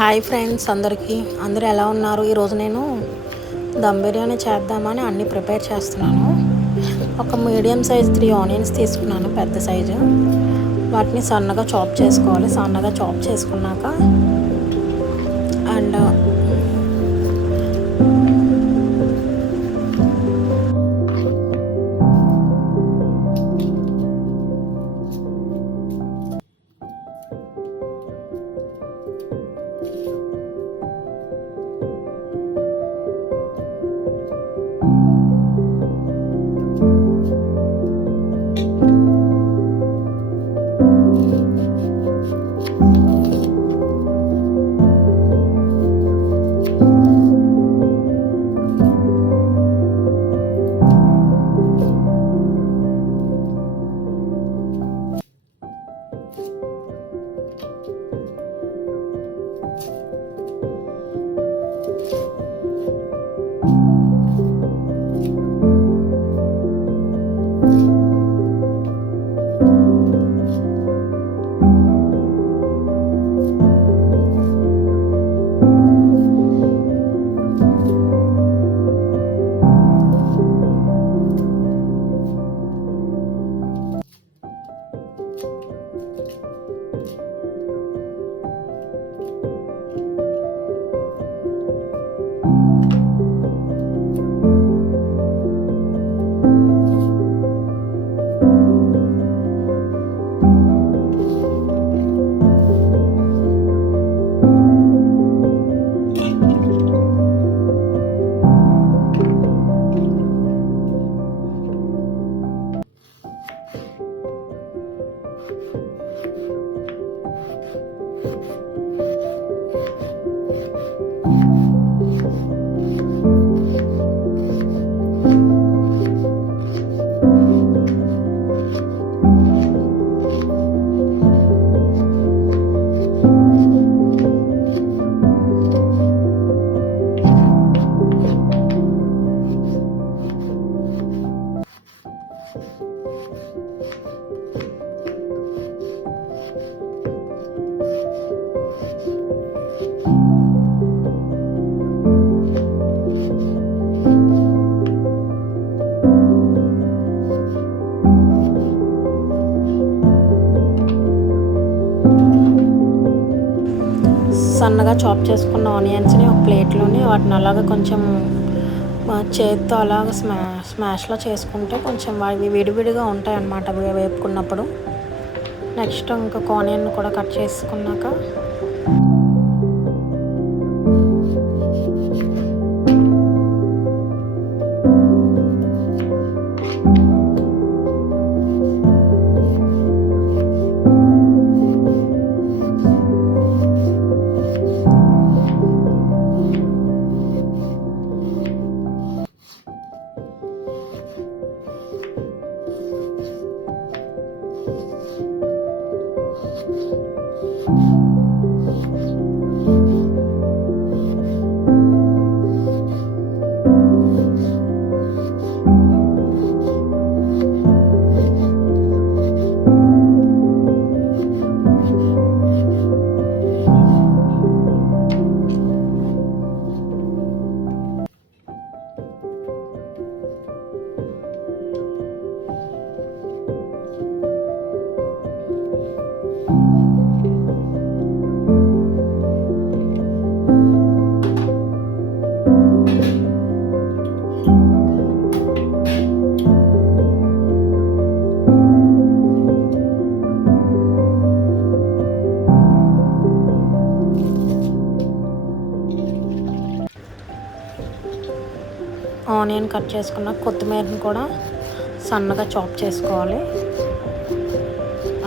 Hi friends, అందరూ ఎలా ఉన్నారు? ఈరోజు నేను దమ్ బిర్యానీ చేద్దామని అన్నీ ప్రిపేర్ చేస్తున్నాను. ఒక మీడియం సైజ్ 3 ఆనియన్స్ తీసుకున్నాను, పెద్ద సైజు. వాటిని సన్నగా చాప్ చేసుకోవాలి. సన్నగా చాప్ చేసుకున్నాక అండ్ సన్నగా చాప్ చేసుకున్న ఆనియన్స్ని ఒక ప్లేట్లోని వాటిని అలాగ కొంచెం చేతితో అలాగ స్మాష్లో చేసుకుంటే కొంచెం అవి విడివిడిగా ఉంటాయి అన్నమాట వేపుకున్నప్పుడు. నెక్స్ట్ ఇంకొక ఆనియన్ కూడా కట్ చేసుకున్నాక ఆనియన్ కట్ చేసుకున్న కొత్తిమీరని కూడా సన్నగా చాప్ చేసుకోవాలి.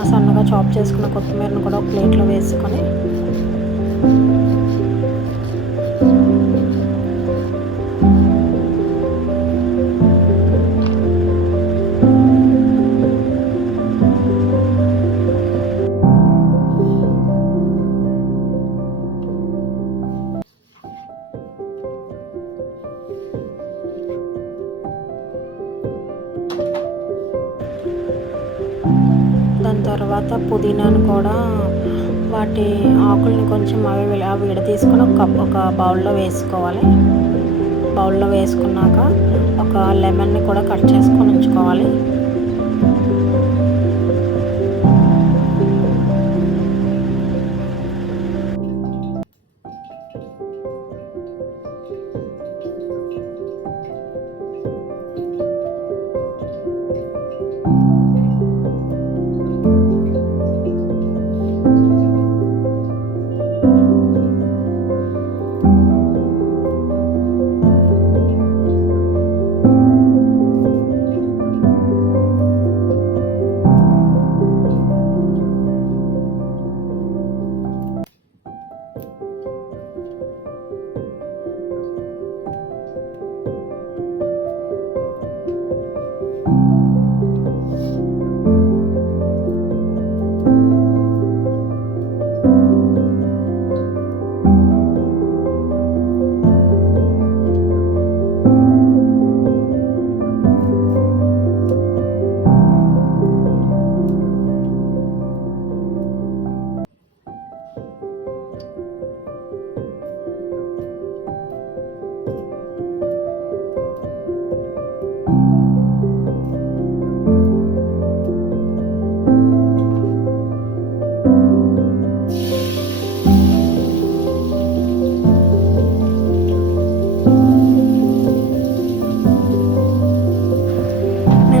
ఆ సన్నగా చాప్ చేసుకున్న కొత్తిమీరని కూడా ఒక ప్లేట్లో వేసుకొని దాని తర్వాత పుదీనాను కూడా వాటి ఆకుల్ని కొంచెం అవి విడదీసుకొని ఒక బౌల్లో వేసుకోవాలి. బౌల్లో వేసుకున్నాక ఒక లెమన్ని కూడా కట్ చేసుకొని ఉంచుకోవాలి.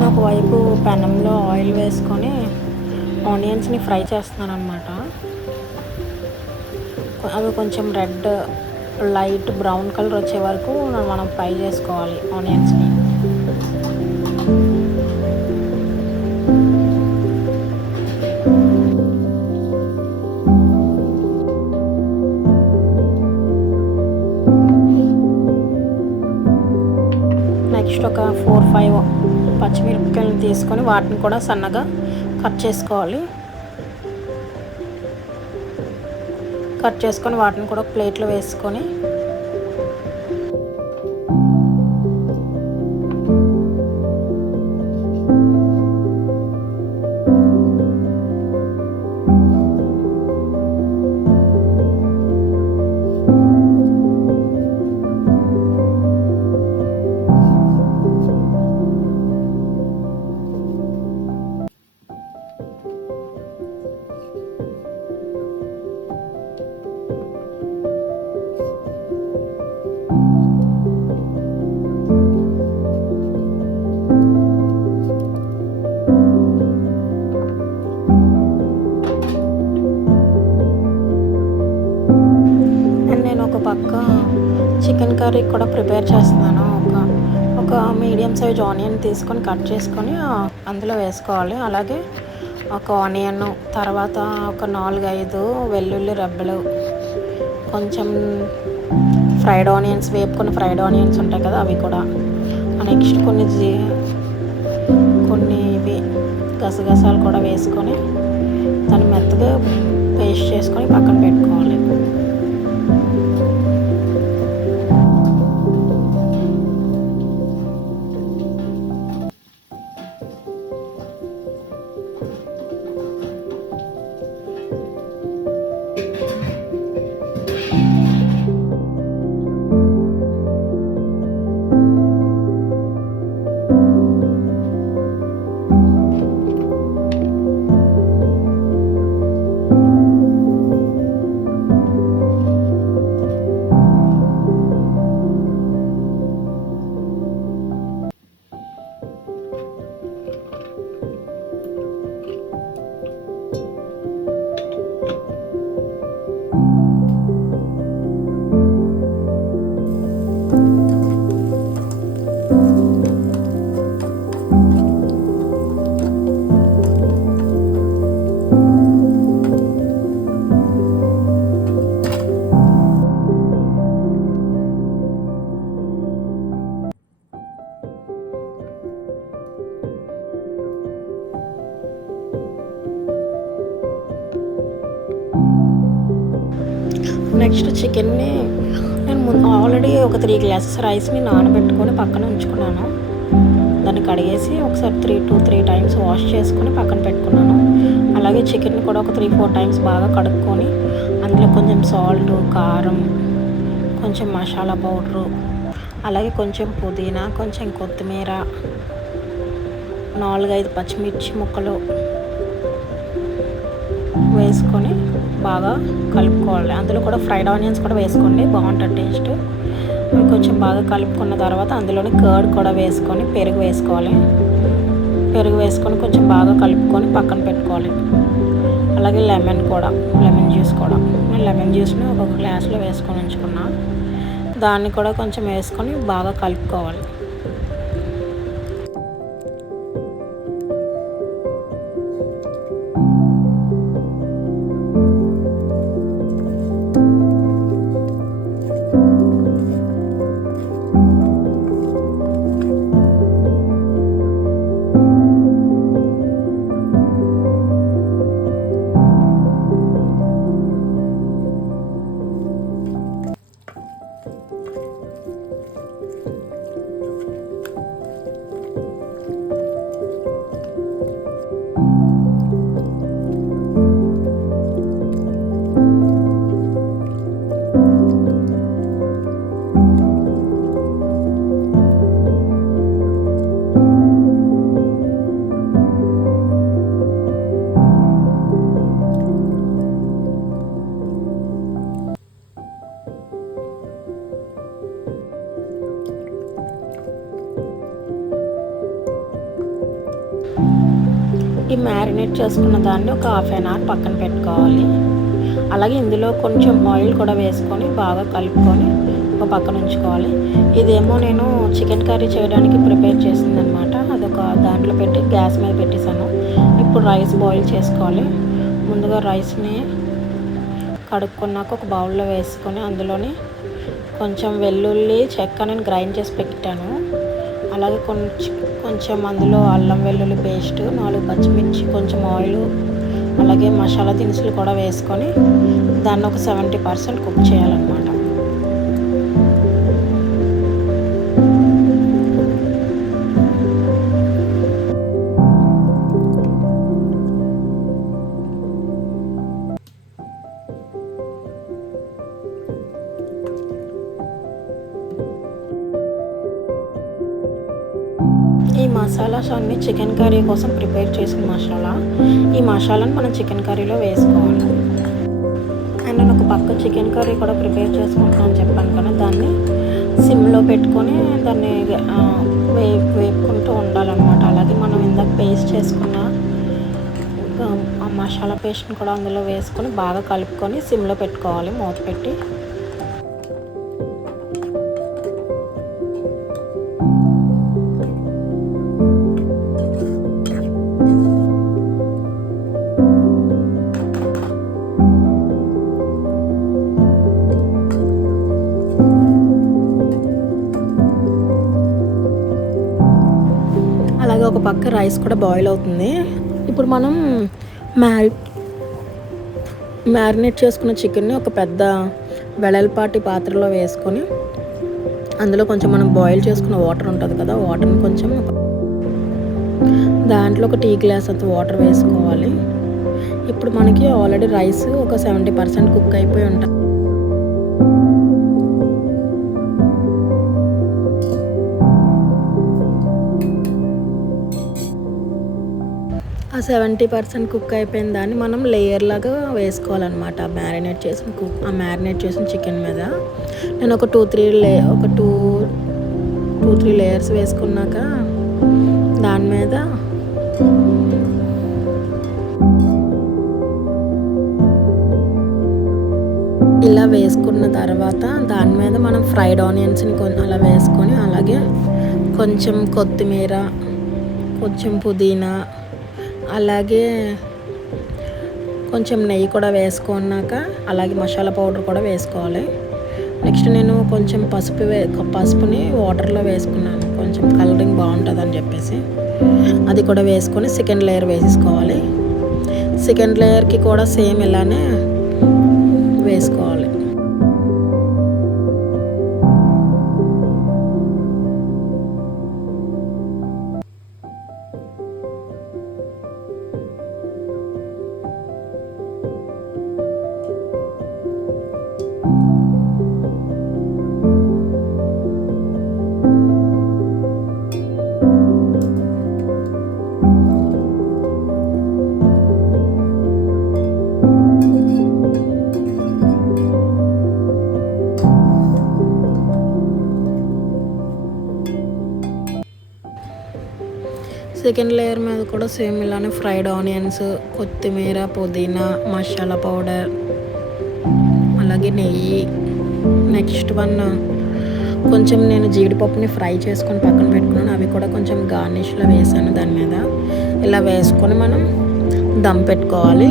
ఒకవైపు పెనంలో ఆయిల్ వేసుకొని ఆనియన్స్ని ఫ్రై చేస్తున్నాను అనమాట. అవి కొంచెం లైట్ బ్రౌన్ కలర్ వచ్చే వరకు మనం ఫ్రై చేసుకోవాలి ఆనియన్స్ని. నెక్స్ట్ ఒక 4-5 పచ్చిమిరపకాయలను తీసుకొని వాటిని కూడా సన్నగా కట్ చేసుకోవాలి. కట్ చేసుకొని వాటిని కూడా ప్లేట్లో వేసుకొని పక్క చికెన్ కర్రీ కూడా ప్రిపేర్ చేస్తున్నాను. ఒక మీడియం సైజ్ ఆనియన్ తీసుకొని కట్ చేసుకొని అందులో వేసుకోవాలి. అలాగే ఒక ఆనియన్, తర్వాత ఒక 4-5 వెల్లుల్లి రెబ్బలు, కొంచెం ఫ్రైడ్ ఆనియన్స్, వేపుకొని ఫ్రైడ్ ఆనియన్స్ ఉంటాయి కదా అవి కూడా, నెక్స్ట్ కొన్ని ఇవి గసగసాలు కూడా వేసుకొని దాన్ని మెత్తగా పేస్ట్ చేసుకొని పక్కన పెట్టుకోవాలి. నెక్స్ట్ చికెన్ని నేను ఆల్రెడీ ఒక 3 గ్లాసెస్ రైస్ని నానబెట్టుకొని పక్కన ఉంచుకున్నాను. దాన్ని కడిగేసి ఒకసారి 3 టైమ్స్ వాష్ చేసుకొని పక్కన పెట్టుకున్నాను. అలాగే చికెన్ కూడా ఒక 3-4 టైమ్స్ బాగా కడుక్కొని అందులో కొంచెం సాల్ట్, కారం, కొంచెం మసాలా పౌడరు, అలాగే కొంచెం పుదీనా, కొంచెం కొత్తిమీర, 4-5 పచ్చిమిర్చి ముక్కలు వేసుకొని బాగా కలుపుకోవాలి. అందులో కూడా ఫ్రైడ్ ఆనియన్స్ కూడా వేసుకోండి, బాగుంటుంది టేస్ట్. కొంచెం బాగా కలుపుకున్న తర్వాత అందులోని కర్డ్ కూడా వేసుకొని పెరుగు వేసుకోవాలి. పెరుగు వేసుకొని కొంచెం బాగా కలుపుకొని పక్కన పెట్టుకోవాలి. అలాగే లెమన్ జ్యూస్ కూడా నేను లెమన్ జ్యూస్ని ఒక గ్లాస్లో వేసుకొని ఉంచుకున్నా. దాన్ని కూడా కొంచెం వేసుకొని బాగా కలుపుకోవాలి. ఈ మ్యారినేట్ చేసుకున్న దాన్ని ఒక హాఫ్ అన్ అవర్ పక్కన పెట్టుకోవాలి. అలాగే ఇందులో కొంచెం ఆయిల్ కూడా వేసుకొని బాగా కలుపుకొని ఒక పక్కన ఉంచుకోవాలి. ఇదేమో నేను చికెన్ కర్రీ చేయడానికి ప్రిపేర్ చేసిందనమాట. అదొక దాంట్లో పెట్టి గ్యాస్ మీద పెట్టేశాను. ఇప్పుడు రైస్ బాయిల్ చేసుకోవాలి. ముందుగా రైస్ని కడుక్కున్నాక ఒక బౌల్లో వేసుకొని అందులోని కొంచెం వెల్లుల్లి చెక్క నేను గ్రైండ్ చేసి పెట్టాను. అలాగే కొంచెం అందులో అల్లం వెల్లుల్లి పేస్ట్, 4 పచ్చిమిర్చి, కొంచెం ఆయిల్, అలాగే మసాలా దినుసులు కూడా వేసుకొని దాన్ని ఒక 70% కుక్ చేయాలన్నమాట. ఈ మసాలాస్ అన్నీ చికెన్ కర్రీ కోసం ప్రిపేర్ చేసిన మసాలా. ఈ మసాలాను మనం చికెన్ కర్రీలో వేసుకోవాలి. అండ్ నేను ఒక పక్క చికెన్ కర్రీ కూడా ప్రిపేర్ చేసుకుంటున్నాను చెప్పాను కదా, దాన్ని సిమ్లో పెట్టుకొని దాన్ని వేపుకుంటూ ఉండాలన్నమాట. అలాగే మనం ఇందాక పేస్ట్ చేసుకున్న ఆ మసాలా పేస్ట్ని కూడా అందులో వేసుకొని బాగా కలుపుకొని సిమ్లో పెట్టుకోవాలి మూత పెట్టి. అలాగే ఒక పక్క రైస్ కూడా బాయిల్ అవుతుంది. ఇప్పుడు మనం మ్యారినేట్ చేసుకున్న చికెన్ని ఒక పెద్ద వెడల్పాటి పాత్రలో వేసుకొని అందులో కొంచెం మనం బాయిల్ చేసుకున్న వాటర్ ఉంటుంది కదా, వాటర్ని కొంచెం దాంట్లో ఒక టీ గ్లాస్ అంత వాటర్ వేసుకోవాలి. ఇప్పుడు మనకి ఆల్రెడీ రైస్ ఒక 70% కుక్ అయిపోయి ఉంటుంది. ఆ 70% కుక్ అయిపోయిన దాన్ని మనం లేయర్ లాగా వేసుకోవాలన్నమాట. మ్యారినేట్ చేసిన చికెన్ మీద నేను ఒక 2-3 లేయర్స్ వేసుకున్నాక దాని మీద ఇలా వేసుకున్న తర్వాత దాని మీద మనం ఫ్రైడ్ ఆనియన్స్ని అలా వేసుకొని, అలాగే కొంచెం కొత్తిమీర, కొంచెం పుదీనా, అలాగే కొంచెం నెయ్యి కూడా వేసుకున్నాక అలాగే మసాలా పౌడర్ కూడా వేసుకోవాలి. నెక్స్ట్ నేను కొంచెం పసుపుని వాటర్లో వేసుకున్నాను, కొంచెం కలరింగ్ బాగుంటుందని చెప్పేసి. అది కూడా వేసుకొని సెకండ్ లేయర్ వేసేసుకోవాలి. సెకండ్ లేయర్కి కూడా సేమ్ ఇలానే వేసుకోవాలి. సెకండ్ లేయర్ మీద కూడా సేమ్ ఇలానే ఫ్రైడ్ ఆనియన్స్, కొత్తిమీర, పుదీనా, మసాలా పౌడర్, అలాగే నెయ్యి. నెక్స్ట్ వన్ కొంచెం నేను జీడిపప్పుని ఫ్రై చేసుకొని పక్కన పెట్టుకున్నాను. అవి కూడా కొంచెం గార్నిష్లో వేసాను దాని మీద. ఇలా వేసుకొని మనం దమ్ పెట్టుకోవాలి.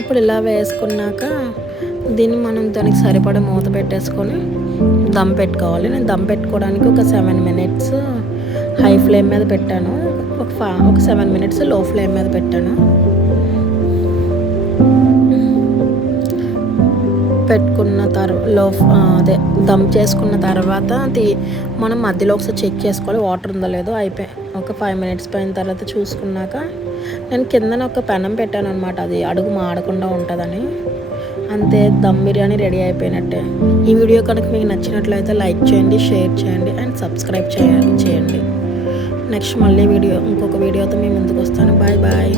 ఇప్పుడు ఇలా వేసుకున్నాక దీన్ని మనం దానికి సరిపడే మూత పెట్టేసుకొని దమ్ పెట్టుకోవాలి. నేను దమ్ పెట్టుకోవడానికి ఒక 7 మినిట్స్ హై ఫ్లేమ్ మీద పెట్టాను. ఒక 7 మినిట్స్ లో ఫ్లేమ్ మీద పెట్టాను. పెట్టుకున్న అదే దమ్ చేసుకున్న తర్వాత మనం మధ్యలో ఒకసారి చెక్ చేసుకోవాలి వాటర్ ఉందో లేదో. ఒక 5 మినిట్స్ పోయిన తర్వాత చూసుకున్నాక నేను కిందన ఒక పెనం పెట్టాను అనమాట, అది అడుగు మాడకుండా ఉంటుందని. అంతే, దమ్ బిర్యానీ రెడీ అయిపోయినట్టే. ఈ వీడియో కనుక మీకు నచ్చినట్లయితే లైక్ చేయండి, షేర్ చేయండి అండ్ సబ్స్క్రైబ్ చేయండి. నెక్స్ట్ మళ్ళీ ఇంకొక వీడియోతో మీ ముందుకు వస్తాను. Bye bye.